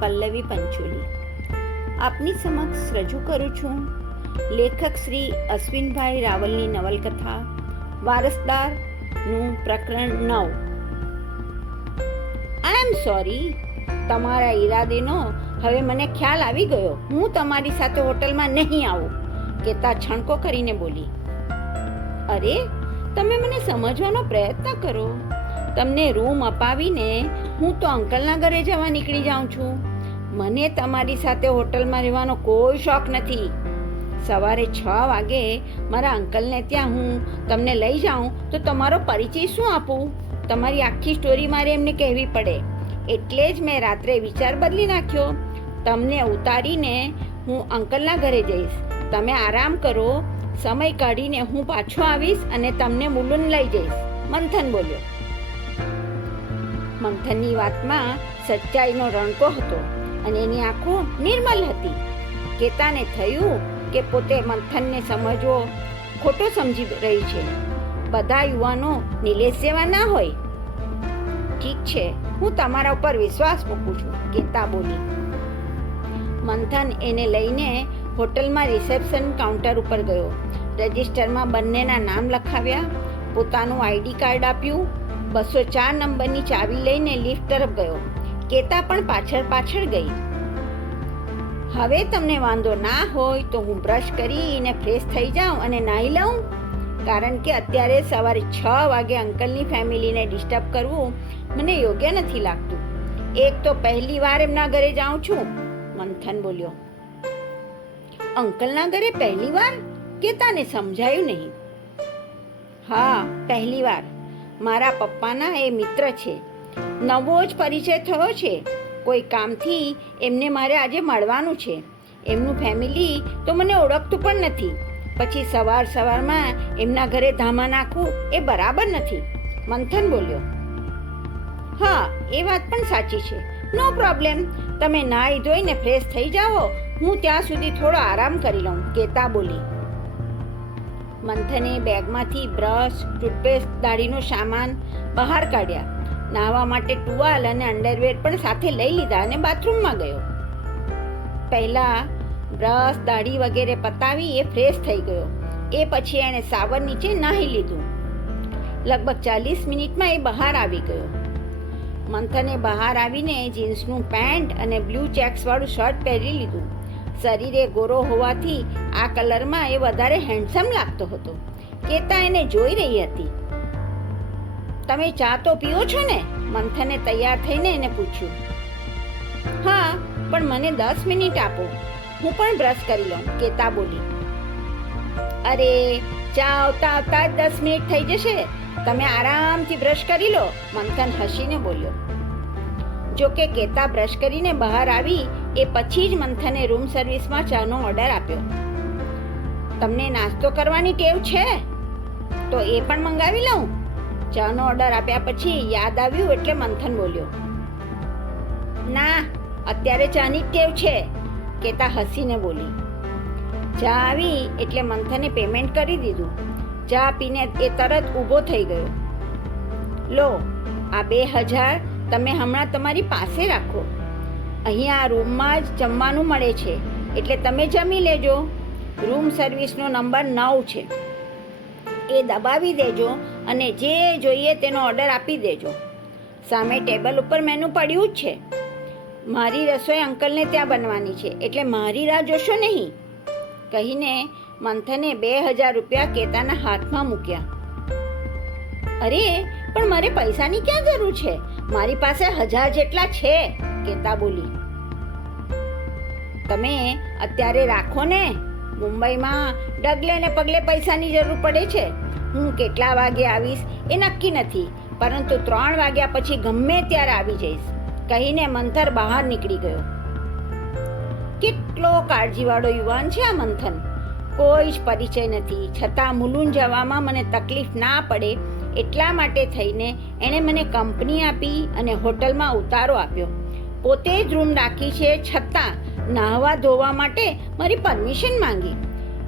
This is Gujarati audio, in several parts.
પલ્લવી પંચોલી આપની સમક્ષ રજૂ કરું છું લેખક શ્રી અશ્વિનભાઈ રાવલની નવલકથા વારસદારનું પ્રકરણ 9. આઈ એમ સોરી, તમારા ઈરાદેનો હવે મને ખ્યાલ આવી ગયો. હું તમારી સાથે હોટલમાં નહીં આવું, કેતા છણકો કરીને બોલી. અરે, તમે મને સમજવાનો પ્રયત્ન કરો. તમને રૂમ અપાવીને હું તો અંકલના ઘરે જવા નીકળી જાઉં છું. મને તમારી સાથે હોટલમાં રહેવાનો કોઈ શોખ નથી. સવારે 6 વાગે મારા અંકલને ત્યાં હું તમને લઈ જાઉં તો તમારો પરિચય શું આપું? તમારી આખી સ્ટોરી મારે એમને કહેવી પડે. એટલે જ મેં રાત્રે વિચાર બદલી નાખ્યો. તમને ઉતારીને હું અંકલના ઘરે જઈશ. તમે આરામ કરો. સમય કાઢીને હું પાછો આવીશ અને તમને મુલુન લઈ જઈશ, મંથન બોલ્યો. મંથનની વાતમાં સચ્ચાઈનો રણકો હતો અને એની આંખો નિર્મલ હતી. કેતાને થયું કે પોતે મંથનને સમજવો ખોટો સમજી રહી છે. બધા યુવાનો નિલેશ જેવા ના હોય. ઠીક છે, હું તમારા ઉપર વિશ્વાસ મૂકું છું, કેતા બોલી. મંથન એને લઈને હોટલમાં રિસેપ્શન કાઉન્ટર ઉપર ગયો. રજિસ્ટરમાં બંનેના નામ લખાવ્યા, પોતાનું આઈડી કાર્ડ આપ્યું. 204 નંબરની ચાવી લઈને લિફ્ટ તરફ ગયો. કેતા પણ પાછળ ગઈ. હવે તમને વાંધો ના હોય તો હું બ્રશ કરીને ફ્રેશ થઈ જાઉં અને નાહી લઉં, કારણ કે અત્યારે સવારે 6 વાગે અંકલની ફેમિલીને ડિસ્ટર્બ કરવું મને યોગ્ય નથી લાગતું. એક તો પહેલી વાર એમના ઘરે જાઉં છું, મંથન બોલ્યો. અંકલના ઘરે પહેલી વાર? કેતાને સમજાયું નહીં. હા, પહેલી વાર. મારા પપ્પાના એ મિત્ર છે. નવો જ પરિચય થયો છે. કોઈ કામથી એમને મારે આજે મળવાનું છે. એમનું ફેમિલી તો મને ઓળખતું પણ નથી. પછી સવારમાં એમના ઘરે ધામા નાખવું એ બરાબર નથી, મંથન બોલ્યો. હા, એ વાત પણ સાચી છે. નો પ્રોબ્લેમ. તમે નાહી ધોઈને ફ્રેશ થઈ જાઓ. હું ત્યાં સુધી થોડો આરામ કરી લઉં, કેતા બોલી. મંથને બેગમાંથી બ્રશ, ટૂથપેસ્ટ, દાઢીનો સામાન બહાર કાઢ્યા. નાહવા માટે ટુવાલ અને અંડરવેર પણ સાથે લઈ લીધા અને બાથરૂમમાં ગયો. પહેલાં બ્રશ, દાઢી વગેરે પતાવી એ ફ્રેશ થઈ ગયો. એ પછી એણે શાવર નીચે નાહી લીધું. લગભગ 40 મિનિટમાં એ બહાર આવી ગયો. મંથને બહાર આવીને જીન્સનું પેન્ટ અને બ્લુ ચેક્સવાળું શર્ટ પહેરી લીધું. શરીરે ગોરો હોવાથી આ કલરમાં એ વધારે હેન્ડસમ લાગતો હતો. કેતા એને જોઈ રહી હતી. તમે ચા તો પીઓ છો ને? મંથને તૈયાર થઈને એને પૂછ્યું. હા, પણ મને 10 મિનિટ આપો, હું પણ બ્રશ કરી લઉં, કેતા બોલી. અરે, ચા આવતા જ 10 મિનિટ થઈ જશે. તમે આરામથી બ્રશ કરી લો, મંથન હસીને બોલ્યો. જોકે કેતા બ્રશ કરીને બહાર આવી એ પછી જ મંથને રૂમ સર્વિસમાં ચાનો ઓર્ડર આપ્યો. તમને નાસ્તો કરવાની ટેવ છે તો એ પણ મંગાવી લઉં? ચાનો ઓર્ડર આપ્યા પછી યાદ આવ્યું એટલે મંથન બોલ્યો. ના, અત્યારે ચાની જ ટેવ છે, કેતા હસીને બોલી. ચા આવી એટલે મંથને પેમેન્ટ કરી દીધું. ચા પીને એ તરત ઊભો થઈ ગયો. લો, આ 2000 તમે હમણાં તમારી પાસે રાખો. અહીંયા આ રૂમમાં જ જમવાનું મળે છે, એટલે તમે જમી લેજો. રૂમ સર્વિસનો નંબર 9 છે. એ દબાવી દેજો અને જે જોઈએ તેનો ઓર્ડર આપી દેજો. સામે ટેબલ ઉપર મેનુ પડ્યું જ છે. મારી રસોઈ અંકલને ત્યાં બનવાની છે, એટલે મારી રાહ જોશો નહીં, કહીને મંથને 2000 રૂપિયા કેતાના હાથમાં મૂક્યા. અરે, પણ મારે પૈસાની ક્યાં જરૂર છે? મારી પાસે 1000 જેટલા છે, કેતા બોલી. તમે અત્યારે રાખો ને. મુંબઈમાં ડગલે ને પગલે પૈસાની જરૂર પડે છે. હું કેટલા વાગે આવીશ એ નક્કી નથી, પરંતુ 3 વાગ્યા પછી ગમે ત્યારે આવી જઈશ, કહીને મંથન બહાર નીકળી ગયો. કેટલો કાળજીવાળો યુવાન છે આ મંથન. કોઈ જ પરિચય નથી, છતાં મુલુન જવામાં મને તકલીફ ના પડે એટલા માટે થઈને એણે મને કંપની આપી અને હોટલમાં ઉતારો આપ્યો. પોતે જ રૂમ રાખી છે, છતાં નાહવા ધોવા માટે મારી પરમિશન માંગી.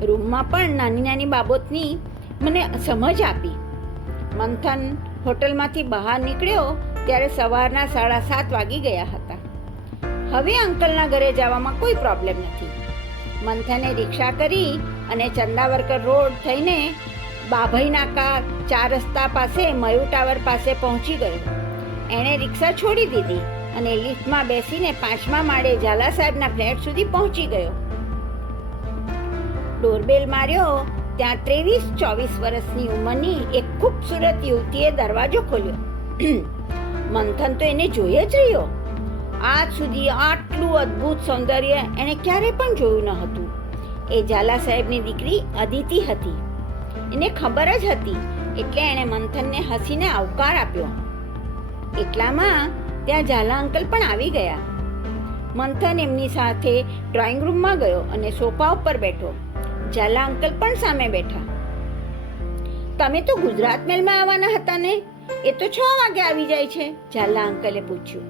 રૂમમાં પણ નાની બાબતની મને સમજ આપી. મંથન હોટલમાંથી બહાર નીકળ્યો ત્યારે સવારના 7:30 વાગી ગયા હતા. હવે અંકલના ઘરે જવામાં કોઈ પ્રોબ્લેમ નથી. મંથને રિક્ષા કરી અને ચંદાવરકર રોડ થઈને બાભઈ નાકા 4 રસ્તા પાસે મયુર ટાવર પાસે પહોંચી ગયો. એણે રિક્ષા છોડી દીધી અને લિફ્ટમાં બેસીને 5મા માળે ઝાલા સાહેબના ફ્લેટ સુધી પહોંચી ગયો. ડોરબેલ માર્યો ત્યાં 23-24 વર્ષની ઉંમરની એક ખૂબસૂરત યુવતીએ દરવાજો ખોલ્યો. મંથન તો એને જોઈ જ રહ્યો. આજ સુધી આટલું અદ્ભુત સૌંદર્ય એણે ક્યારે પણ જોયું ન હતું. એ ઝાલા સાહેબની દીકરી અદિતિ હતી. એને ખબર જ હતી એટલે એણે મંથનને હસીને આવકાર આપ્યો. એટલામાં ત્યાં ઝાલા અંકલ પણ આવી ગયા. મંથન એમની સાથે ડ્રોઈંગ રૂમમાં ગયો અને સોફા ઉપર બેઠો. ઝાલા અંકલ પણ સામે બેઠા. તમે તો ગુજરાત મેલમાં આવવાના હતા ને? એ તો 6 વાગે આવી જાય છે, ઝાલા અંકલે પૂછ્યું.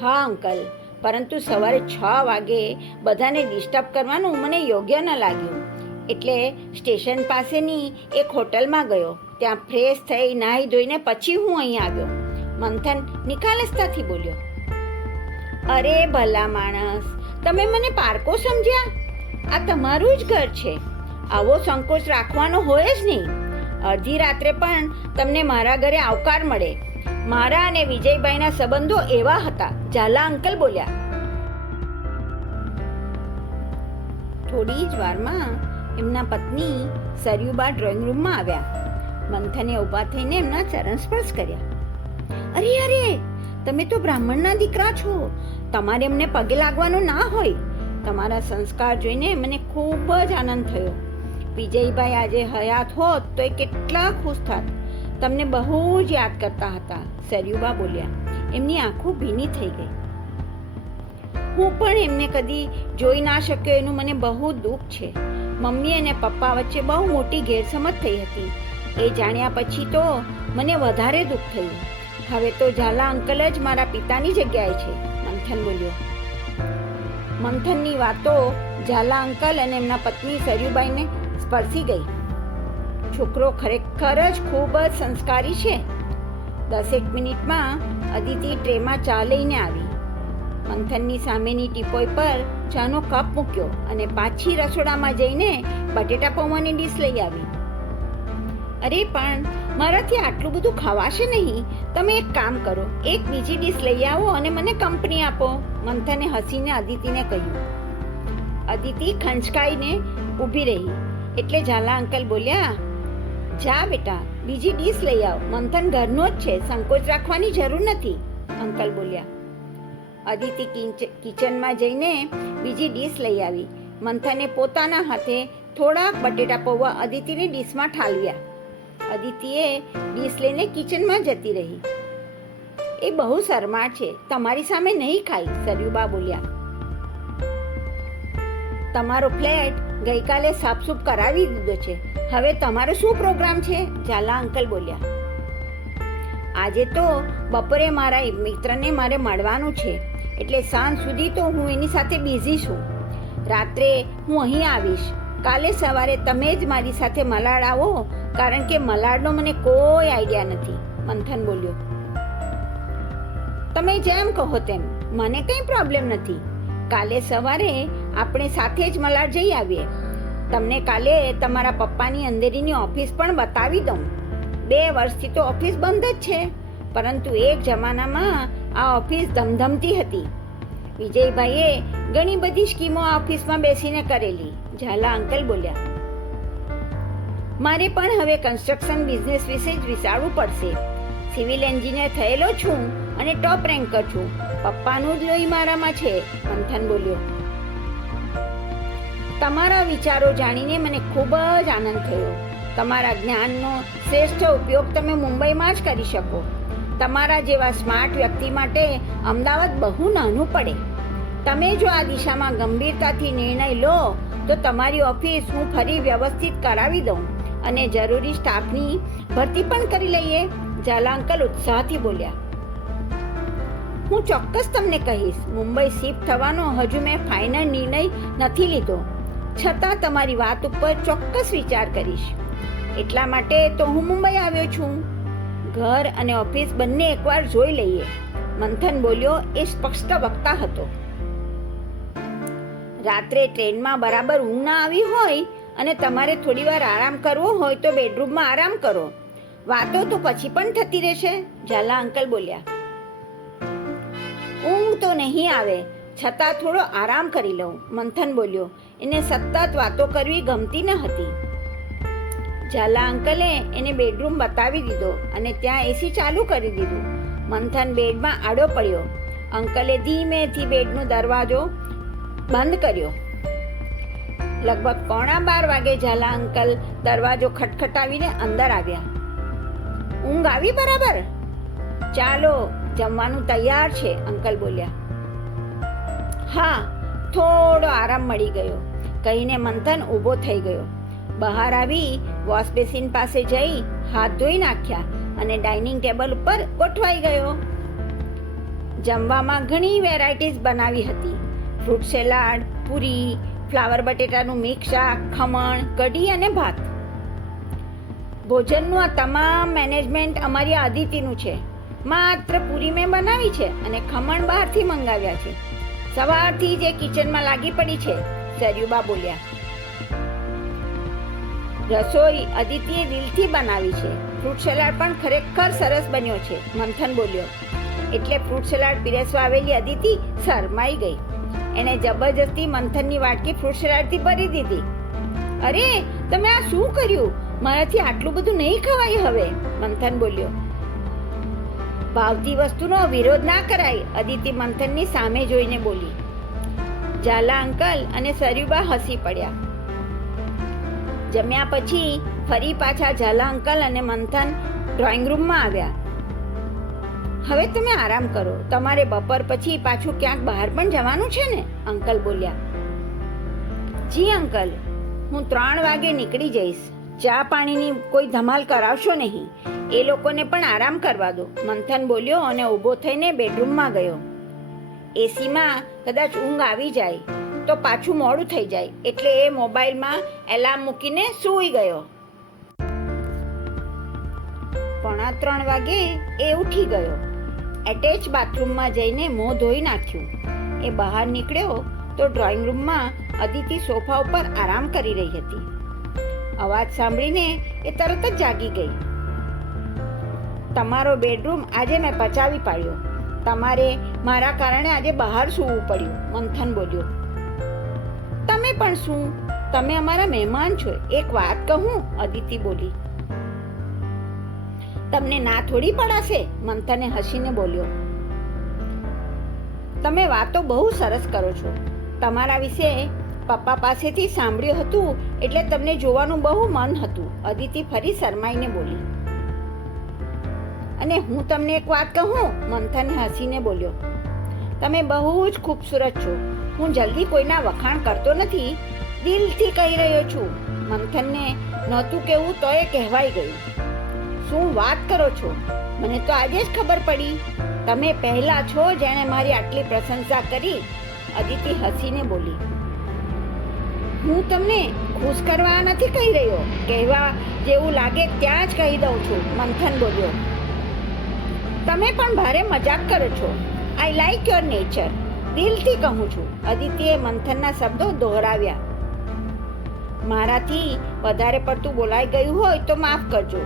હા અંકલ, પરંતુ સવારે 6 વાગે બધાને ડિસ્ટર્બ કરવાનું મને યોગ્ય ન લાગ્યું, એટલે સ્ટેશન પાસેની એક હોટલમાં ગયો. ત્યાં ફ્રેશ થઈ નાહી ધોઈને પછી હું અહીં આવ્યો, મંથન નિખાલસતાથી બોલ્યો. અરે ભલા માણસ, તમે મને પારકો સમજ્યા? આ તમારું જ ઘર છે. આવો સંકોચ રાખવાનો હોય જ નહીં. અડધી રાત્રે પણ તમને મારા ઘરે આવકાર મળે. મારા અને વિજયભાઈના સંબંધો એવા હતા, ઝાલા અંકલ બોલ્યા. થોડી જ વારમાં એમના પત્ની સરયુબા ડ્રોઈંગ રૂમમાં આવ્યા. મંથને ઊભા થઈને એમના ચરણ સ્પર્શ કર્યા. અરે અરે, તમે તો બ્રાહ્મણના દીકરા છો, તમારે એમને પગે લાગવાનું ના હોય. તમારા સંસ્કાર જોઈને મને ખૂબ જ આનંદ થયો. વિજયભાઈ આજે હયાત હોત તો એ કેટલા ખુશ થાત. તમને બહુ જ યાદ કરતા હતા, સરયુબા બોલ્યા. એમની આંખો ભીની થઈ ગઈ. હું પણ એમને કદી જોઈ ના શક્યો એનું મને બહુ દુઃખ છે. મમ્મી અને પપ્પા વચ્ચે બહુ મોટી ગેરસમજ થઈ હતી. એ જાણ્યા પછી તો મને વધારે દુઃખ થયું. હવે તો ઝાલા અંકલ જ મારા પિતાની જગ્યાએ છે, મંથન બોલ્યો. મંથનની વાતો ઝાલા અંકલ અને એમના પત્ની સરયુબાઈને સ્પર્શી ગઈ. છોકરો ખરેખર જ ખૂબ જ સંસ્કારી છે. 10 મિનિટમાં અદિતિ ટ્રેમાં ચા લઈને આવી. મંથનની સામેની ટીપોય પર ચાનો કપ મૂક્યો અને પાછી રસોડામાં જઈને બટેટા પૌવાની ડીશ લઈ આવી. અરે પણ મારાથી આટલું બધું ખવાશે નહીં. તમે એક કામ કરો, એક બીજી ડીશ લઈ આવો અને મને કંપની આપો, મંથને હસીને અદિતિને કહ્યું. અદિતિ ખંચકાઈને ઊભી રહી એટલે ઝાલા અંકલ બોલ્યા. જા બેટા, બીજી ડીશ લઈ આવ. મંથન ઘરનો જ છે, સંકોચ રાખવાની જરૂર નથી, અંકલ બોલ્યા. અદિતિ કિચનમાં જઈને બીજી ડીશ લઈ આવી. મંથને પોતાના હાથે થોડાક બટેટા પૌવા અદિતિની ડીશમાં ઠાલવ્યા. અદિતિએ ડીશ લઈને કિચનમાં જતી રહી. એ બહુ શરમાળ છે, તમારી સામે નહીં ખાય, સરયુબા બોલ્યા. તમારો ફ્લેટ ગઈકાલે સાફસૂફ કરાવી દીધો છે. હવે તમારો શું પ્રોગ્રામ છે? ઝાલા અંકલ બોલ્યા. આજે તો બપોરે મારા મિત્રને મારે મળવાનું છે, એટલે સાંજ સુધી તો હું એની સાથે બિઝી છું. રાત્રે હું અહીં આવીશ. કાલે સવારે તમે જ મારી સાથે મલાડ આવો, કારણ કે મલાડનો મને કોઈ આઈડિયા નથી, મંથન બોલ્યો. તમે જેમ કહો તેમ, મને કંઈ પ્રોબ્લેમ નથી. કાલે સવારે આપણે સાથે જ મલાડ જઈ આવીએ. તમને કાલે તમારા પપ્પાની અંધેરીની ઓફિસ પણ બતાવી દઉં. 2 વર્ષથી તો ઓફિસ બંધ જ છે, પરંતુ એક જમાનામાં આ ઓફિસ ધમધમતી હતી. વિજયભાઈએ ઘણી બધી સ્કીમો આ ઓફિસમાં બેસીને કરેલી, ઝાલા અંકલ બોલ્યા. મારે પણ હવે કન્સ્ટ્રક્શન બિઝનેસ વિશે જ વિચારવું પડશે. સિવિલ એન્જિનિયર થયેલો છું અને ટોપ રેન્કર છું. પપ્પાનું જ લોહી મારામાં છે, મંથન બોલ્યો. તમારા વિચારો જાણીને મને ખૂબ જ આનંદ થયો. તમારા જ્ઞાનનો શ્રેષ્ઠ ઉપયોગ તમે મુંબઈમાં જ કરી શકો. તમારા જેવા સ્માર્ટ વ્યક્તિ માટે અમદાવાદ બહુ નાનું પડે. તમે જો આ દિશામાં ગંભીરતાથી નિર્ણય લો તો તમારી ઓફિસ હું ફરી વ્યવસ્થિત કરાવી દઉં અને જરૂરી સ્ટાફની ભરતી પણ કરી લઈએ, ઝાલા અંકલ ઉત્સાહથી બોલ્યા. હું ચોક્કસ તમને કહીશ. મુંબઈ શિફ્ટ થવાનો હજુ મેં ફાઇનલ નિર્ણય નથી લીધો, છતાં તમારી વાત ઉપર ચોક્કસ વિચાર કરીશ. એટલા માટે તો હું મુંબઈ આવ્યો છું. ઘર અને ઓફિસ બંને એકવાર જોઈ લઈએ. મંથન બોલ્યો. એ સ્પષ્ટ વક્તા હતો. રાત્રે ટ્રેનમાં બરાબર ઊંઘ ના આવી હોય અને તમારે થોડી વાર આરામ કરવો હોય તો બેડરૂમમાં આરામ કરો. વાતો તો પછી પણ થતી રહેશે, ઝાલા અંકલ બોલ્યા. ઊંઘ તો નહીં આવે, છતાં થોડો આરામ કરી લઉં, મંથન બોલ્યો. એને સતત વાતો કરવી ગમતી ન હતી. ઝાલા અંકલે એને બેડરૂમ બતાવી દીધો અને ત્યાં એસી ચાલુ કરી દીધું. મંથન બેડમાં આડો પડ્યો. અંકલે ધીમેથી બેડનો દરવાજો બંધ કર્યો. લગભગ 11:15 વાગે ઝાલા અંકલ દરવાજો ખટખટાવીને અંદર આવ્યા. ઊંઘ આવી બરાબર? ચાલો, જમવાનું તૈયાર છે, અંકલ બોલ્યા. હા, થોડો આરામ મળી ગયો, કહીને મંથન ઊભો થઈ ગયો. બહાર આવી વોશ બેસિન પાસે જઈ હાથ ધોઈ નાખ્યા અને ડાઇનિંગ ટેબલ ઉપર ગોઠવાઈ ગયો. જમવામાં ઘણી વેરાયટીઝ બનાવી હતી. ફ્રૂટ સેલાડ, પૂરી, ફ્લાવર બટેટાનું મિક્સ શાક, ખમણ, કઢી અને ભાત. ભોજનનું આ તમામ મેનેજમેન્ટ અમારી અદિતિનું છે. માત્ર પૂરી મેં બનાવી છે અને ખમણ બહારથી મંગાવ્યા છે. સવારથી જે કિચનમાં લાગી પડી છે, સરયુબા બોલ્યા. રસોઈ અદિતિએ દિલથી બનાવી છે. ફ્રૂટ સલાડ પણ ખરેખર સરસ બન્યો છે, મંથન બોલ્યો. એટલે ફ્રૂટ સલાડ પીરસવા આવેલી અદિતિ શરમાઈ ગઈ. એણે જબરજસ્તી મંથનની વાટકી ફ્રૂટ સલાડથી ભરી દીધી. અરે, તમે આ શું કર્યું? મારાથી આટલું બધું નહીં ખવાય હવે, મંથન બોલ્યો. ભાવતી વસ્તુનો વિરોધ ના કરાય, અદિતિ મંથનની સામે જોઈને બોલી. ઝાલા અંકલ અને સરયુબા હસી પડ્યા. જમ્યા પછી ફરી પાછા ઝાલા અંકલ અને મંથન ડ્રોઈંગ રૂમમાં આવ્યા. હવે તમે આરામ કરો, તમારે બપોર પછી પાછું ક્યાંક બહાર પણ જવાનું છે ને, અંકલ બોલ્યા. જી અંકલ, હું 3 વાગે નીકળી જઈશ. ચા પાણીની કોઈ ધમાલ કરાવશો નહીં, એ લોકોને પણ આરામ કરવા દો, મંથન બોલ્યો અને ઊભો થઈને બેડરૂમમાં ગયો. એસીમાં કદાચ ઊંઘ આવી જાય તો પાછું મોડું થઈ જાય, એટલે એ મોબાઈલમાં એલાર્મ મૂકીને સૂઈ ગયો. 2:45 વાગે એ ઉઠી ગયો. એટેચ બાથરૂમમાં જઈને મોં ધોઈ નાખ્યું. એ બહાર નીકળ્યો તો ડ્રોઈંગ રૂમમાં અદિતિ સોફા ઉપર આરામ કરી રહી હતી. અવાજ સાંભળીને એ તરત જ જાગી ગઈ. તમારો બેડરૂમ આજે મેં પચાવી પાડ્યો. તમારે મારા કારણે આજે બહાર સૂવું પડ્યું, મંથન બોલ્યો. તમે પણ શું? તમે અમારા મહેમાન છો. એક વાત કહું, અદિતિ બોલી. તમને ના થોડી પડાશે, મંથને હસીને બોલ્યો. તમે વાતો બહુ સરસ કરો છો. તમારા વિશે પપ્પા પાસેથી સાંભળ્યું હતું એટલે તમને જોવાનું બહુ મન હતું, અદિતિ ફરી શરમાઈને બોલી. અને હું તમને એક વાત કહું, મંથન હસીને બોલ્યો. તમે બહુ જ ખૂબસૂરત છો. હું જલ્દી કોઈના વખાણ કરતો નથી, દિલથી કહી રહ્યો છું. મંથનને નહોતું કહેવું તો એ કહેવાઈ ગયું. શું વાત કરો છો? મને તો આજે જ ખબર પડી. તમે પહેલા છો જેણે મારી આટલી પ્રશંસા કરી, અદિતિ હસીને બોલી. હું તમને ખુશ કરવા નથી કહી રહ્યો, કહેવા જેવું લાગે ત્યાં જ કહી દઉં છું, મંથન બોલ્યો. તમે પણ ભારે મજાક કરો છો. આઈ લાઈક યોર નેચર, દિલથી કહું છું, અદિતિએ મંથનના શબ્દો દોહરાવ્યા. મારાથી વધારે પડતું બોલાઈ ગયું હોય તો માફ કરજો.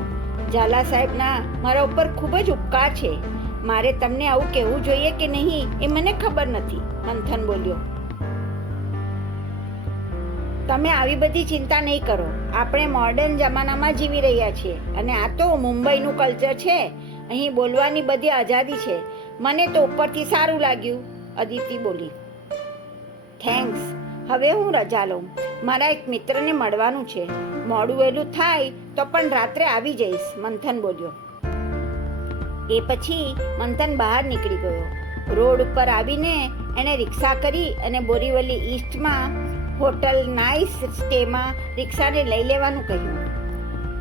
ઝાલા સાહેબના મારા ઉપર ખૂબ જ ઉપકાર છે. મારે તમને આવું કહેવું જોઈએ કે નહીં એ મને ખબર નથી, મંથન બોલ્યો. તમે આવી બધી ચિંતા નહીં કરો. આપણે મોડર્ન જમાનામાં જીવી રહ્યા છીએ અને આ તો મુંબઈનું કલ્ચર છે. અહીં બોલવાની બધી આઝાદી છે. મને તો ઉપરથી સારું લાગ્યું, અદિતિ બોલી. થેન્ક્સ. હવે હું રજા લઉં. મારા એક મિત્રને મળવાનું છે. મોડું વહેલું થાય તો પણ રાત્રે આવી જઈશ, મંથન બોલ્યો. એ પછી મંથન બહાર નીકળી ગયો. રોડ ઉપર આવીને એણે રિક્ષા કરી અને બોરીવલી ઈસ્ટમાં હોટલ નાઇસ સ્ટેમાં રિક્ષાને લઈ લેવાનું કહ્યું.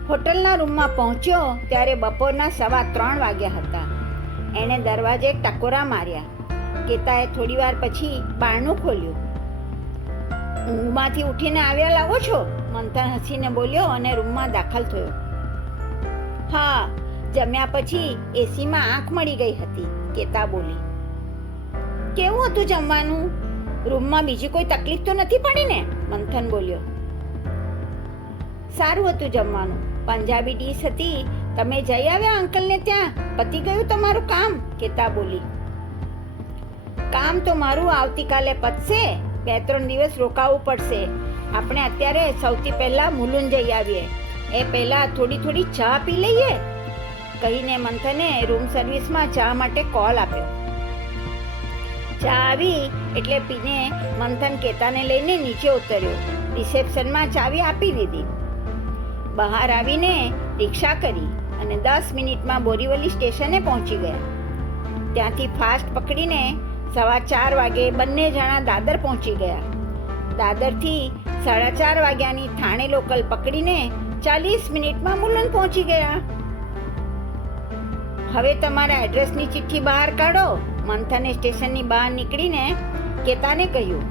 હોટલના રૂમમાં પહોંચ્યો ત્યારે બપોરના 3:15 વાગ્યા હતા. એણે દરવાજે ટકોરા માર્યા. કેતાએ થોડી વાર પછી બારણું ખોલ્યું. ઊંઘમાંથી ઉઠીને આવ્યા લાગો છો, મંથન હસીને બોલ્યો અને રૂમમાં દાખલ થયો. હા, જમ્યા પછી એસીમાં આંખ મળી ગઈ હતી. કેતા બોલી. કેવું હતું જમવાનું? રૂમમાં બીજી કોઈ તકલીફ તો નથી પડી ને? મંથન બોલ્યો. સારું હતું જમવાનું. પંજાબી ડીશ હતી. તમે જઈ આવ્યા અંકલને ત્યાં? પતી ગયું તમારું કામ? કેતા બોલી. કામ તો મારું આવતીકાલે પતશે. 2-3 દિવસ રોકાવું પડશે. આપણે અત્યારે સૌથી પહેલા મુલુંડ જઈ આવીએ. એ પહેલા થોડી ચા પી લઈએ, કહીને મંથને રૂમ સર્વિસમાં ચા માટે કોલ આપ્યો. ચા આવી એટલે પીને મંથન કેતાને લઈને નીચે ઉતર્યો. રિસેપ્શનમાં ચાવી આપી દીધી. બહાર આવીને રિક્ષા કરી અને 10 મિનિટમાં બોરીવલી સ્ટેશને પહોંચી ગયા. ત્યાંથી ફાસ્ટ પકડીને 4:15 વાગે બંને જણા દાદર પહોંચી ગયા. દાદરથી 4:30 વાગ્યાની થાણે લોકલ પકડીને 40 મિનિટમાં મુલુંડ પહોંચી ગયા. હવે તમારા એડ્રેસની ચિઠ્ઠી બહાર કાઢો. મંથને સ્ટેશનની બહાર નીકળીને કેતાને કહ્યું.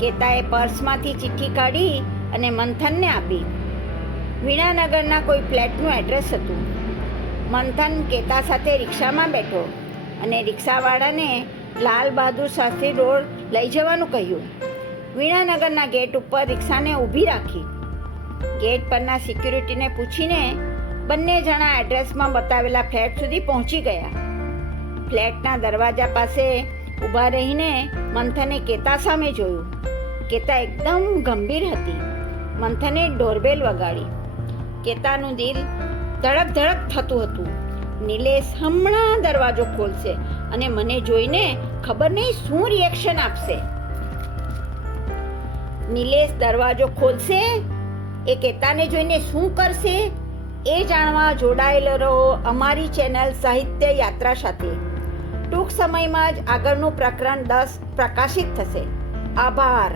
કેતાએ પર્સમાંથી ચિઠ્ઠી કાઢી અને મંથનને આપી. વીણાનગરના કોઈ ફ્લેટનું એડ્રેસ હતું. મંથન કેતા સાથે રિક્ષામાં બેઠો અને રિક્ષાવાળાને લાલ બહાદુર શાસ્ત્રી રોડ લઈ જવાનું કહ્યું. વીણાનગરના ગેટ ઉપર રિક્ષાને ઊભી રાખી. ગેટ પરના સિક્યુરિટીને પૂછીને બંને જણા એડ્રેસમાં બતાવેલા ફ્લેટ સુધી પહોંચી ગયા. ફ્લેટના દરવાજા પાસે ઊભા રહીને મંથને કેતા સામે જોયું. કેતા એકદમ ગંભીર હતી. મંથને ડોરબેલ વગાડી. કેતાનું દિલ ધડક ધડક થતું હતું. નિલેશ હમણાં દરવાજો ખોલશે અને મને જોઈને ખબર નહીં શું રિએક્શન આપશે. નિલેશ દરવાજો ખોલશે, એ કેતાને જોઈને શું કરશે, એ જાણવા જોડાયેલો રહો અમારી ચેનલ સાહિત્ય યાત્રા સાથે. ટૂંક સમયમાં જ આગળનું પ્રકરણ 10 પ્રકાશિત થશે. આભાર.